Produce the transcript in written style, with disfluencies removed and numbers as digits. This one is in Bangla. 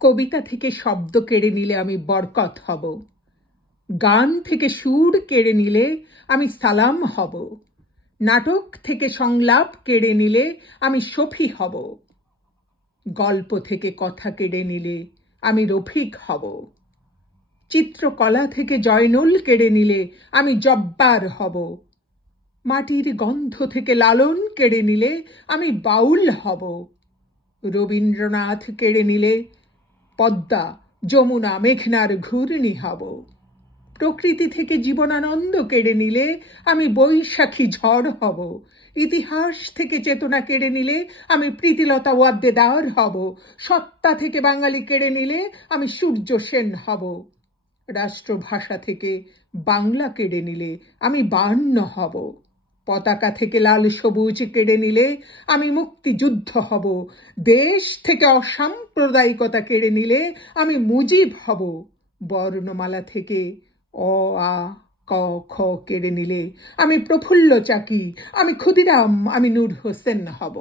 কবিতা থেকে শব্দ কেড়ে নিলে আমি বরকত হব, গান থেকে সুর কেড়ে নিলে আমি সালাম হব, নাটক থেকে সংলাপ কেড়ে নিলে আমি শফি হব, গল্প থেকে কথা কেড়ে নিলে আমি রফিক হব, চিত্রকলা থেকে জয়নুল কেড়ে নিলে আমি জব্বার হব, মাটির গন্ধ থেকে লালন কেড়ে নিলে আমি বাউল হব, রবীন্দ্রনাথ কেড়ে নিলে পদ্মা, যমুনা, মেঘনার ঘূর্ণি হব, প্রকৃতি থেকে জীবনানন্দ কেড়ে নিলে আমি বৈশাখী ঝড় হব, ইতিহাস থেকে চেতনা কেড়ে নিলে আমি প্রীতিলতা ওয়াদ্দেদার হব, সত্তা থেকে বাঙালি কেড়ে নিলে আমি সূর্য সেন হব, রাষ্ট্রভাষা থেকে বাংলা কেড়ে নিলে আমি বায়ান্ন হব, পতাকা থেকে লাল সবুজ কেড়ে নিলে আমি মুক্তিযুদ্ধ হব, দেশ থেকে অসাম্প্রদায়িকতা কেড়ে নিলে আমি মুজিব হব, বর্ণমালা থেকে অ আ ক খ কেড়ে নিলে আমি প্রফুল্ল চাকি, আমি ক্ষুদিরাম, আমি নূর হোসেন হব।